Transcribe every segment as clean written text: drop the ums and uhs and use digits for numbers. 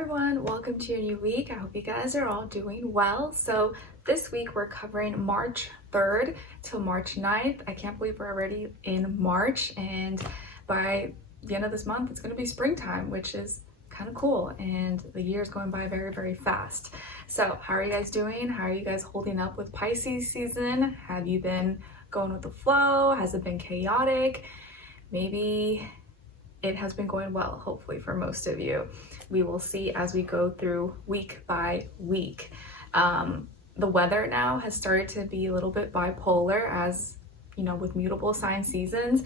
everyone, welcome to your new week. I hope you guys are all doing well. So this week we're covering March 3rd to March 9th. I can't believe we're already in March, and by the end of this month it's going to be springtime, which is kind of cool, and the year is going by very, very fast. So how are you guys doing? How are you guys holding up with Pisces season? Have you been going with the flow? Has it been chaotic? Maybe it has been going well, hopefully, for most of you. We will see as we go through week by week. The weather now has started to be a little bit bipolar, as you know, with mutable sign seasons.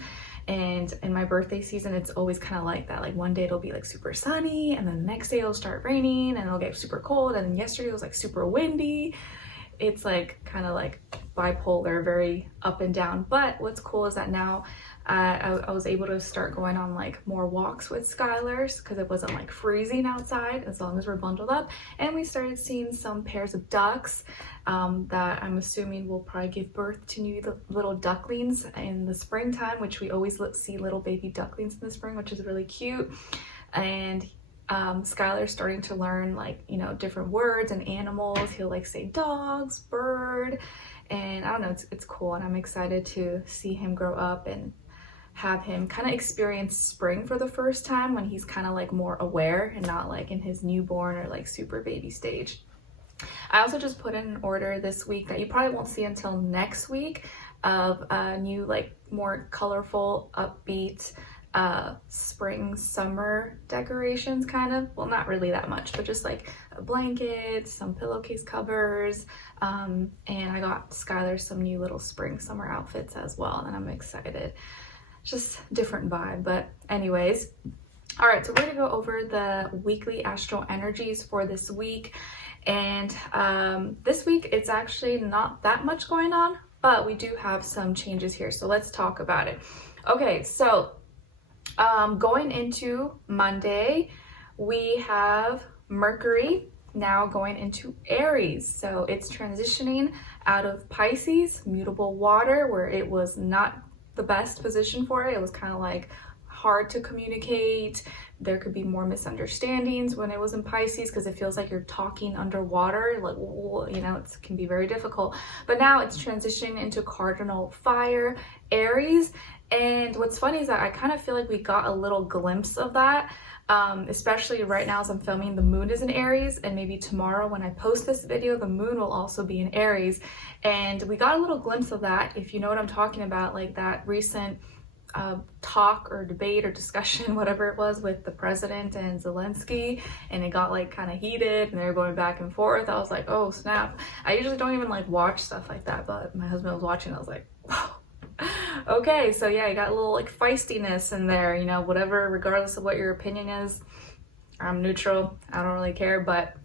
And in my birthday season, it's always kind of like that. Like one day it'll be like super sunny, and then the next day it'll start raining and it'll get super cold. And then yesterday it was like super windy. It's like kind of like bipolar, very up and down. But what's cool is that now I was able to start going on like more walks with Skylers because it wasn't like freezing outside as long as we're bundled up. And we started seeing some pairs of ducks that I'm assuming will probably give birth to new little ducklings in the springtime, which we always see little baby ducklings in the spring, which is really cute. And Skylar's starting to learn, like, you know, different words and animals. He'll like say dogs, bird, and I don't know, it's cool, and I'm excited to see him grow up and have him kind of experience spring for the first time when he's kind of like more aware and not like in his newborn or like super baby stage. I also just put in an order this week that you probably won't see until next week of new, like, more colorful, upbeat spring summer decorations, kind of. Well, not really that much, but just like a blanket, some pillowcase covers, and I got Skylar some new little spring summer outfits as well, and I'm excited. Just different vibe. But anyways, all right, so we're gonna go over the weekly astral energies for this week. And this week it's actually not that much going on, but we do have some changes here, so let's talk about it. Okay, so going into Monday, we have Mercury now going into Aries. So it's transitioning out of Pisces, mutable water, where it was not the best position for it. It was kind of like hard to communicate. There could be more misunderstandings when it was in Pisces because it feels like you're talking underwater, like, you know, it can be very difficult. But now it's transitioning into cardinal fire, Aries. And what's funny is that I kind of feel like we got a little glimpse of that, especially right now as I'm filming. The moon is in Aries, and maybe tomorrow when I post this video, the moon will also be in Aries. And we got a little glimpse of that, if you know what I'm talking about, like that recent talk or debate or discussion, whatever it was, with the president and Zelensky, and it got like kind of heated and they were going back and forth. I was like, oh snap. I usually don't even like watch stuff like that, but my husband was watching. I was like, wow. Okay, so yeah, you got a little like feistiness in there, you know, whatever, regardless of what your opinion is. I'm neutral, I don't really care, but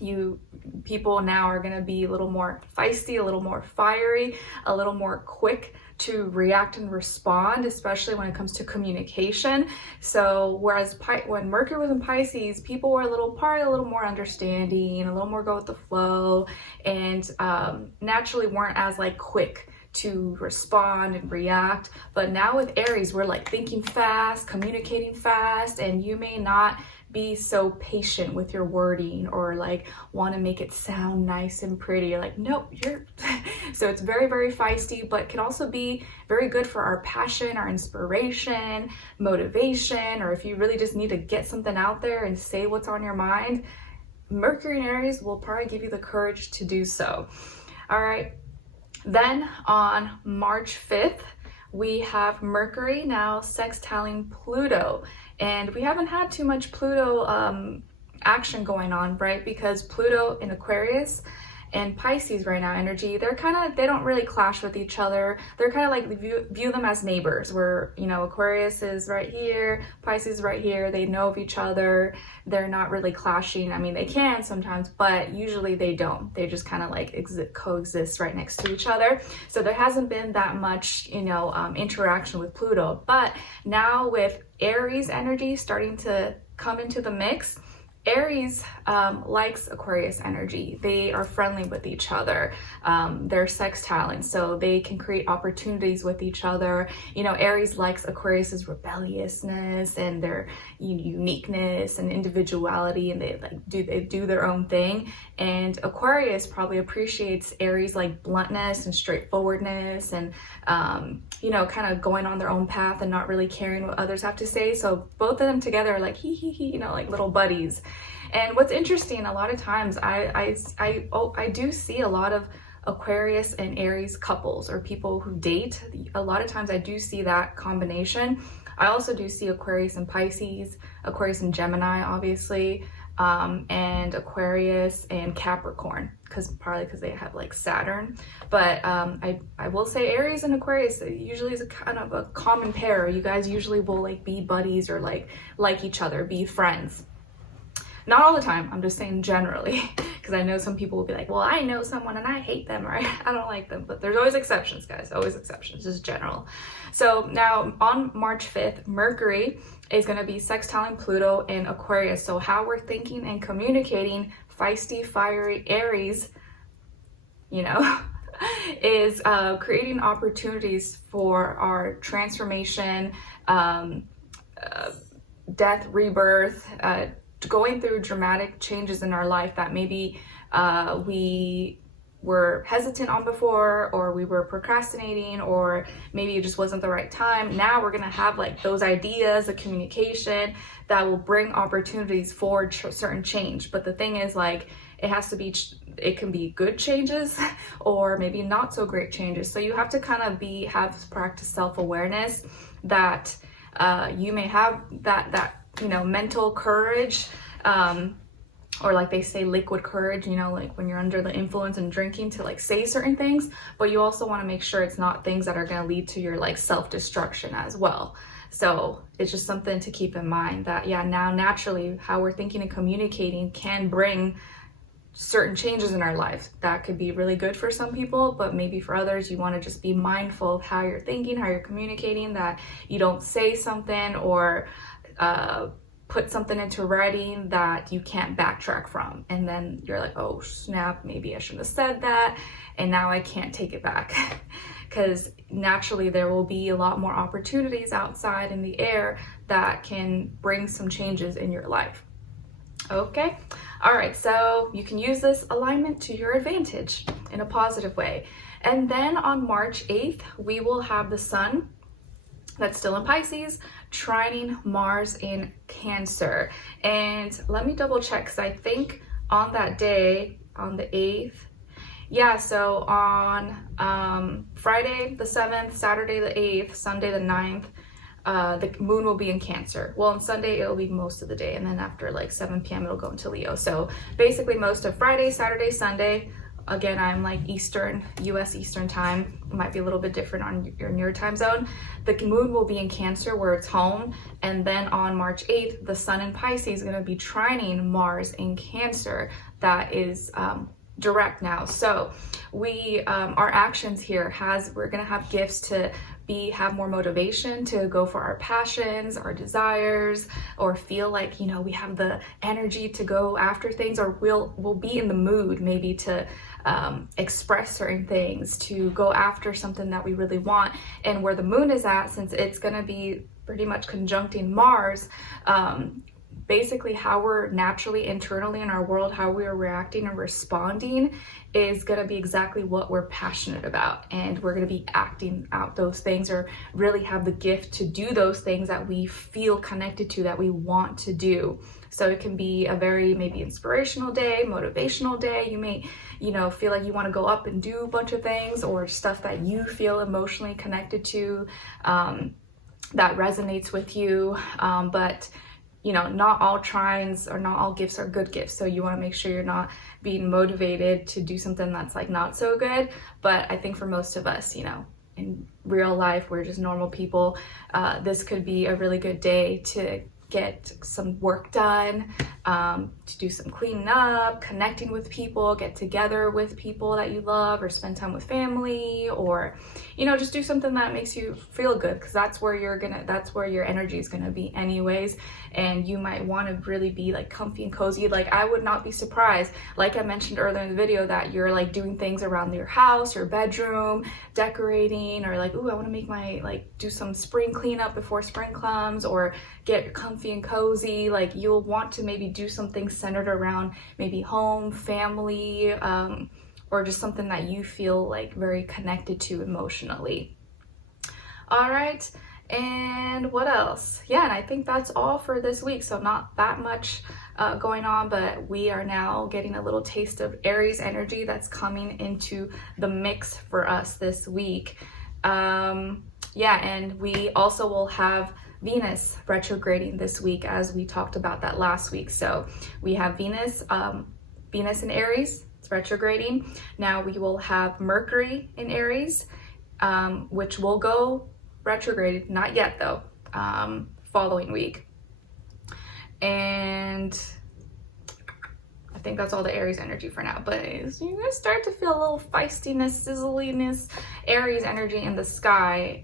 you people now are going to be a little more feisty, a little more fiery, a little more quick to react and respond, especially when it comes to communication. So whereas when Mercury was in Pisces, people were probably a little more understanding, a little more go with the flow, and naturally weren't as like quick to respond and react. But now with Aries, we're like thinking fast, communicating fast, and you may not be so patient with your wording or like want to make it sound nice and pretty. You're like, nope, you're so it's very, very feisty, but can also be very good for our passion, our inspiration, motivation, or if you really just need to get something out there and say what's on your mind. Mercury in Aries will probably give you the courage to do so. All right. Then on March 5th, we have Mercury now sextiling Pluto. And we haven't had too much Pluto action going on, right? Because Pluto in Aquarius and Pisces right now energy, they don't really clash with each other. They're kind of like view them as neighbors, where, you know, Aquarius is right here, Pisces is right here. They know of each other. They're not really clashing. I mean, they can sometimes, but usually they don't. They just kind of like coexist right next to each other. So there hasn't been that much, you know, interaction with Pluto. But now with Aries energy starting to come into the mix, Aries likes Aquarius energy. They are friendly with each other. They're sextile, and so they can create opportunities with each other. You know, Aries likes Aquarius's rebelliousness and their uniqueness and individuality, and they do their own thing. And Aquarius probably appreciates Aries like bluntness and straightforwardness, and you know, kind of going on their own path and not really caring what others have to say. So both of them together are like hee hee hee, you know, like little buddies. And what's interesting, a lot of times I do see a lot of Aquarius and Aries couples or people who date. A lot of times I do see that combination. I also do see Aquarius and Pisces, Aquarius and Gemini, obviously, and Aquarius and Capricorn, probably because they have like Saturn. But I will say Aries and Aquarius usually is a kind of a common pair. You guys usually will like be buddies or like each other, be friends. Not all the time, I'm just saying generally, because I know some people will be like, well, I know someone and I hate them, or I don't like them, but there's always exceptions, guys, always exceptions, just general. So now on March 5th, Mercury is going to be sextiling Pluto in Aquarius. So how we're thinking and communicating, feisty, fiery Aries, you know, is creating opportunities for our transformation, death, rebirth, going through dramatic changes in our life that maybe we were hesitant on before, or we were procrastinating, or maybe it just wasn't the right time. Now we're gonna have like those ideas of communication that will bring opportunities for certain change. But the thing is, like, it has to be, it can be good changes or maybe not so great changes. So you have to kind of have practice self-awareness that you may have that you know, mental courage, or like they say, liquid courage, you know, like when you're under the influence and drinking, to like say certain things, but you also want to make sure it's not things that are going to lead to your like self-destruction as well. So it's just something to keep in mind that, yeah, now naturally how we're thinking and communicating can bring certain changes in our life. That could be really good for some people, but maybe for others, you want to just be mindful of how you're thinking, how you're communicating, that you don't say something or put something into writing that you can't backtrack from, and then you're like, oh snap, maybe I shouldn't have said that, and now I can't take it back. Because naturally there will be a lot more opportunities outside in the air that can bring some changes in your life. Okay, all right, so you can use this alignment to your advantage in a positive way. And then on March 8th, we will have the sun, that's still in Pisces, trining Mars in Cancer. And let me double check, because I think on that day, on the 8th, yeah, so on Friday the 7th, Saturday the 8th, Sunday the 9th, the moon will be in Cancer. Well, on Sunday it'll be most of the day, and then after like 7 p.m. it'll go into Leo. So basically most of Friday, Saturday, Sunday, again, I'm like Eastern, US Eastern time. It might be a little bit different on your time zone. The moon will be in Cancer where it's home. And then on March 8th, the sun in Pisces is going to be trining Mars in Cancer. That is direct now. So we, our actions here we're going to have gifts to have more motivation to go for our passions, our desires, or feel like, you know, we have the energy to go after things, or we'll be in the mood maybe to express certain things, to go after something that we really want. And where the moon is at, since it's going to be pretty much conjuncting Mars, basically how we're naturally internally in our world, how we are reacting and responding is going to be exactly what we're passionate about, and we're going to be acting out those things, or really have the gift to do those things that we feel connected to, that we want to do. So it can be a very maybe inspirational day, motivational day. You may, you know, feel like you want to go up and do a bunch of things, or stuff that you feel emotionally connected to, that resonates with you. But you know, not all trines or not all gifts are good gifts. So you want to make sure you're not being motivated to do something that's like not so good. But I think for most of us, you know, in real life, we're just normal people. This could be a really good day to get some work done, to do some cleaning up, connecting with people, get together with people that you love, or spend time with family, or just do something that makes you feel good, because that's where your energy is gonna be anyways. And you might want to really be like comfy and cozy. Like, I would not be surprised, like I mentioned earlier in the video, that you're like doing things around your house, your bedroom, decorating, or like, ooh, I want to make do some spring cleanup before spring comes, or get comfy and cozy. Like, you'll want to maybe do something centered around maybe home, family, or just something that you feel like very connected to emotionally. All right. And what else? Yeah, and I think that's all for this week. So not that much going on, but we are now getting a little taste of Aries energy that's coming into the mix for us this week. Yeah, and we also will have Venus retrograding this week, as we talked about that last week. So we have Venus in Aries, it's retrograding. Now we will have Mercury in Aries, which will go retrograde, not yet though, following week. And I think that's all the Aries energy for now, but you're gonna start to feel a little feistiness, sizzliness, Aries energy in the sky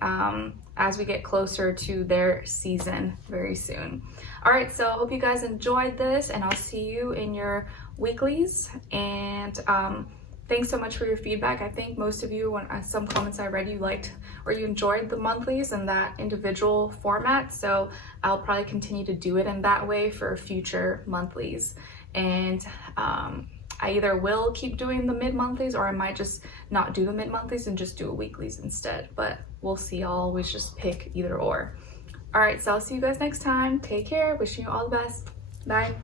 as we get closer to their season very soon. All right, so I hope you guys enjoyed this, and I'll see you in your weeklies. And thanks so much for your feedback. I think most of you, some comments I read, you liked or you enjoyed the monthlies and that individual format. So I'll probably continue to do it in that way for future monthlies. And I either will keep doing the mid-monthlies, or I might just not do the mid-monthlies and just do a weeklies instead. But we'll see. I'll always just pick either or. All right, so I'll see you guys next time. Take care. Wishing you all the best. Bye.